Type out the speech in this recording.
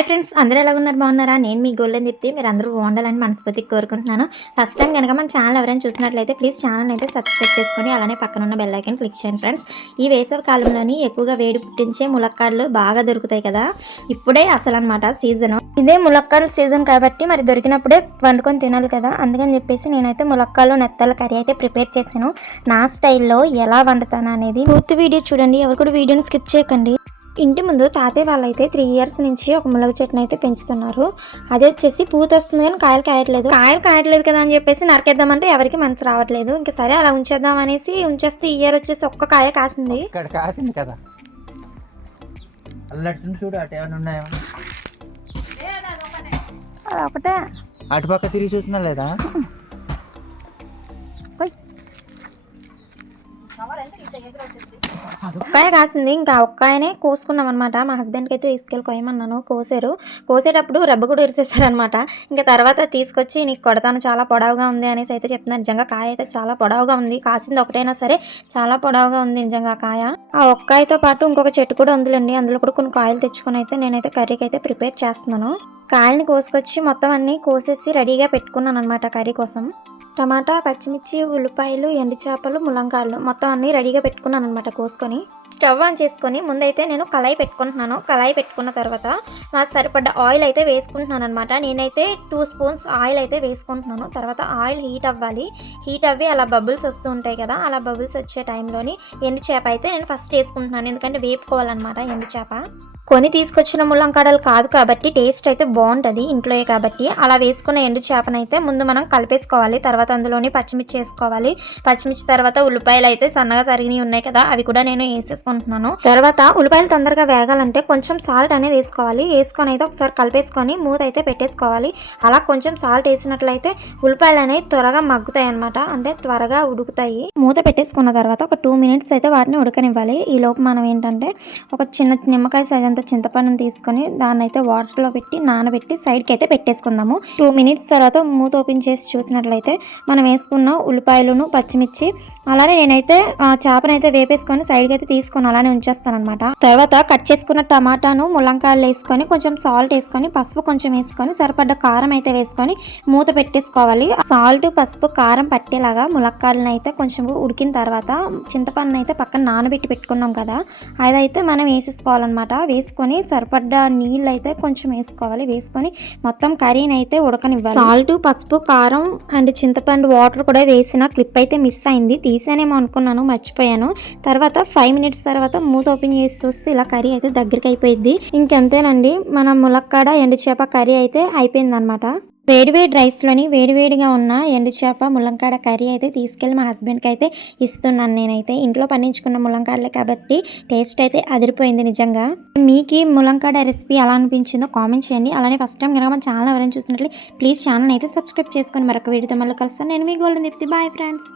Hi friends, అందరూ ఎలా ఉన్నారు? బాగున్నారా? నేను మీ గోల్డెన్ దీప్తి. మీరు అందరూ బాగుండాలని మనస్ఫూర్తిగా కోరుకుంటున్నాను. ఫస్ట్ టైం కనుక మన ఛానల్ ఎవరైనా చూసినట్లయితే ప్లీజ్ ఛానల్ అయితే సబ్స్క్రైబ్ చేసుకొని అలానే పక్కన ఉన్న బెల్ ఐకాన్ క్లిక్ చేయండి ఫ్రెండ్స్. ఈ వేసవి కాలంలోని ఎక్కువగా వేడి పుట్టించే ములక్కాడలు బాగా దొరుకుతాయి కదా, ఇప్పుడే అసలు అనమాట సీజన్. ఇదే ములక్కాడల సీజన్ కాబట్టి మరి దొరికినప్పుడే వండుకొని తినాలి కదా, అందుకని చెప్పేసి నేనైతే ములక్కాడలు నెత్తల కర్రీ అయితే ప్రిపేర్ చేశాను. నా స్టైల్లో ఎలా వండుతాను అనేది పూర్తి వీడియో చూడండి. ఎవరు కూడా వీడియోని స్కిప్ చేయకండి. ఇంటి ముందు తాతయ్య వాళ్ళైతే 3 years నుంచి ఒక ములగ చెట్టును అయితే పెంచుతున్నారు. అది వచ్చేసి పూత వస్తుంది కానీ కాయలు కాయట్లేదు కదా అని చెప్పేసి నరికేద్దామంటే ఎవరికి మనసు రావట్లేదు. ఇంకా సరే అలా ఉంచేద్దాం అనేసి ఉంచేస్తే ఈ ఇయర్ వచ్చేసి ఒక్క కాయ కాసింది. కదా చూడు ఒకటే అటుపక్క తిరిగి చూసినా లేదా? ఒక్కాయ కాసింది. ఇంకా ఒక్కాయనే కోసుకున్నాం అనమాట. మా హస్బెండ్కి అయితే తీసుకెళ్ళి కొయ్యమన్నాను. కోసేటప్పుడు రబ్బ కూడా ఇరిసేసారనమాట. ఇంకా తర్వాత తీసుకొచ్చి నీకు కొడతాను, చాలా పొడవుగా ఉంది అనేసి అయితే చెప్తున్నారు. నిజంగా కాయ అయితే చాలా పొడవుగా ఉంది. కాసింది ఒకటైనా సరే చాలా పొడవుగా ఉంది నిజంగా కాయ. ఆ ఒక్కాయతో పాటు ఇంకొక చెట్టు కూడా ఉందిలేండి, అందులో కూడా కొన్ని కాయలు తెచ్చుకొని అయితే నేనైతే కర్రీకి అయితే ప్రిపేర్ చేస్తున్నాను. కాయల్ని కోసుకొచ్చి మొత్తం అన్నీ కోసేసి రెడీగా పెట్టుకున్నాను అనమాట కర్రీ కోసం. టమాటా, పచ్చిమిర్చి, ఉల్లిపాయలు, ఎండు చేపలు, ములంకాయలు మొత్తం అన్నీ రెడీగా పెట్టుకున్నాను అనమాట కోసుకొని. స్టవ్ ఆన్ చేసుకొని ముందైతే నేను కళాయి పెట్టుకుంటున్నాను. కళాయి పెట్టుకున్న తర్వాత నాకు సరిపడ్డ ఆయిల్ అయితే వేసుకుంటున్నాను అనమాట. నేనైతే 2 spoons ఆయిల్ అయితే వేసుకుంటున్నాను. తర్వాత ఆయిల్ హీట్ అవ్వాలి. హీట్ అవ్వి అలా బబుల్స్ వస్తూ ఉంటాయి కదా, అలా బబుల్స్ వచ్చే టైంలోని ఎండు చేప అయితే నేను ఫస్ట్ వేసుకుంటున్నాను. ఎందుకంటే వేపుకోవాలన్నమాట ఎండు చేప. కొని తీసుకొచ్చిన ముల్లంకాడలు కాదు కాబట్టి టేస్ట్ అయితే బాగుంటుంది ఇంట్లోయే కాబట్టి. అలా వేసుకున్న ఎండు చేపనైతే ముందు మనం కలిపేసుకోవాలి. తర్వాత అందులోని పచ్చిమిర్చి వేసుకోవాలి. పచ్చిమిర్చి తర్వాత ఉల్లిపాయలు అయితే సన్నగా తరిగినవి ఉన్నాయి కదా, అవి కూడా నేను వేసేసుకుంటున్నాను. తర్వాత ఉల్లిపాయలు తొందరగా వేగాలంటే కొంచెం సాల్ట్ అనేది వేసుకోవాలి. వేసుకొని అయితే ఒకసారి కలిపేసుకొని మూత అయితే పెట్టేసుకోవాలి. అలా కొంచెం సాల్ట్ వేసినట్లయితే ఉల్లిపాయలు అనేవి త్వరగా మగ్గుతాయి అనమాట, అంటే త్వరగా ఉడుకుతాయి. మూత పెట్టేసుకున్న తర్వాత ఒక 2 minutes అయితే వాటిని ఉడకనివ్వాలి. ఈ లోపు మనం ఏంటంటే ఒక చిన్న నిమ్మకాయ సగం చింతపండుని తీసుకొని దాన్ని అయితే వాటర్లో పెట్టి నానబెట్టి సైడ్కి అయితే పెట్టేసుకుందాము. 2 minutes తర్వాత మూత ఓపెన్ చేసి చూసినట్లయితే మనం వేసుకున్న ఉల్లిపాయలను, పచ్చిమిర్చి, అలానే నేనైతే చేపనైతే వేపేసుకొని సైడ్కి అయితే తీసుకొని అలానే ఉంచేస్తాను అనమాట. తర్వాత కట్ చేసుకున్న టమాటాను, ముల్లంకాయలు వేసుకొని కొంచెం సాల్ట్ వేసుకొని పసుపు కొంచెం వేసుకొని సరిపడ్డ కారం అయితే వేసుకొని మూత పెట్టేసుకోవాలి. సాల్ట్, పసుపు, కారం పట్టేలాగా ములక్కాడలను అయితే కొంచెం ఉడికిన తర్వాత చింతపండును అయితే పక్కన నానబెట్టి పెట్టుకున్నాం కదా, అదైతే మనం వేసేసుకోవాలన్నమాట. వేసుకొని సరిపడ్డ నీళ్ళు అయితే కొంచెం వేసుకోవాలి. వేసుకొని మొత్తం కర్రీని అయితే ఉడకనివ్వాలి. సాల్ట్, పసుపు, కారం అండ్ చింతపండు వాటర్ కూడా వేసిన క్లిప్ అయితే మిస్ అయింది, తీసానేమో అనుకున్నాను, మర్చిపోయాను. తర్వాత 5 minutes తర్వాత మూత ఓపెన్ చేసి చూస్తే ఇలా కర్రీ అయితే దగ్గరికి అయిపోయింది. ఇంకంతేనండి, మన ములక్కాడ ఎండు చేప కర్రీ అయితే అయిపోయింది అనమాట. వేడివేడి రైస్లోని వేడివేడిగా ఉన్న ఎండు చేప ముల్లంకాడ కర్రీ అయితే తీసుకెళ్ళి మా హస్బెండ్కి అయితే ఇస్తున్నాను. నేనైతే ఇంట్లో పండించుకున్న ముల్లంకాడలే కాబట్టి టేస్ట్ అయితే అదిరిపోయింది నిజంగా. మీకు ఈ ముల్లంకాడ రెసిపీ ఎలా అనిపించిందో కామెంట్ చేయండి. అలానే ఫస్ట్ టైం కనుక మన ఛానల్ ఎవరైనా చూసినట్లయితే ప్లీజ్ ఛానల్ అయితే సబ్స్క్రైబ్ చేసుకొని మరొక వీడియోతో మళ్ళీ కలుస్తాను. నేను మీ గోల్డెన్ దీప్తి. Bye friends.